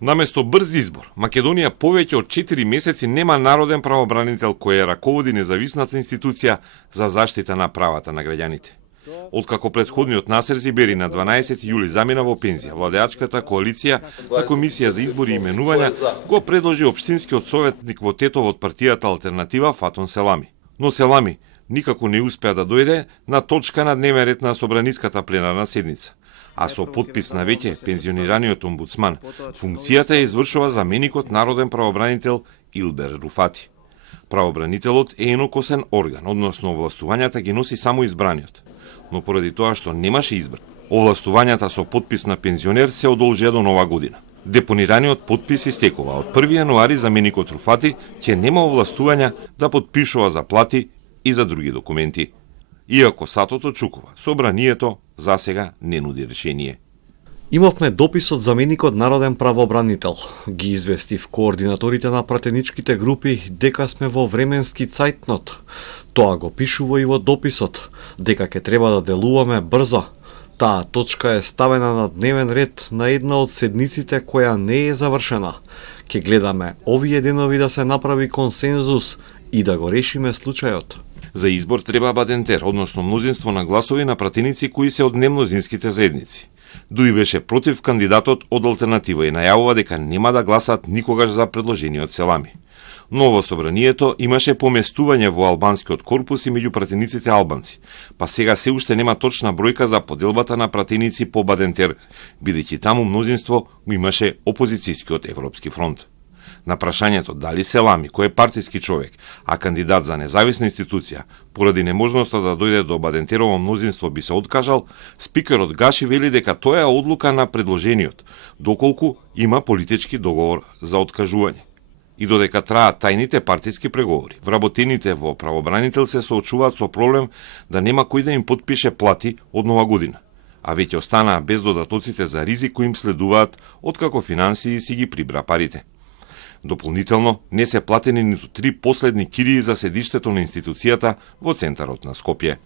Наместо брз избор, Македонија повеќе од 4 месеци нема народен правобранител кој ја раководи независната институција за заштита на правата на граѓаните. Откако претходниот Насер Зибери на 12 јули замина во пензија, владеачката коалиција на Комисија за избори и именувања го предложи општинскиот советник во Тетово од партијата Алтернатива Фатон Селами. Но Селами никако не успеа да дојде на точка на дневен ред на собраниската пленарна седница. А со подпис на веќе пензионираниот омбудсман, функцијата ја извршува заменикот народен правобранител Илбер Руфати. Правобранителот е еднокосен орган, односно овластувањата ги носи само избраниот. Но поради тоа што немаше избор, овластувањата со подпис на пензионер се одолжија до нова година. Депонираниот подпис истекува. Од 1 јануари заменикот Руфати ќе нема овластувања да подпишува за плати и за други документи. Иако сатото чукува, собранието засега не нуди решение. Имавме допис од заменикот народен правобранител. Ги известив координаторите на пратеничките групи дека сме во временски цајтнот. Тоа го пишува и во дописот, дека ќе треба да делуваме брзо. Таа точка е ставена на дневен ред на една од седниците која не е завршена. Ке гледаме овие денови да се направи консензус и да го решиме случајот. За избор треба бадентер, односно мнозинство на гласови на пратеници кои се од немнозинските заедници. Дуи беше против кандидатот од Алтернатива и најавува дека нема да гласат никогаш за предложениот Селами. Но во собранието имаше поместување во албанскиот корпус и меѓу пратениците албанци, па сега се уште нема точна бројка за поделбата на пратеници по бадентер, бидејќи таму мнозинство имаше опозицијскиот Европски фронт. На прашањето дали Селами, кој е партиски човек, а кандидат за независна институција, поради неможноста да дојде до бадентерово мнозинство би се откажал, спикерот Гаши вели дека тоа е одлука на предложениот, доколку има политички договор за откажување. И додека траат тајните партиски преговори, вработените во правобранител се соочуваат со проблем да нема кој да им подпише плати од нова година, а веќе останаа без додатоците за ризик кои им следуваат откако финансии си ги прибра парите. Дополнително, не се платени ниту 3 последни кирии за седиштето на институцијата во центарот на Скопје.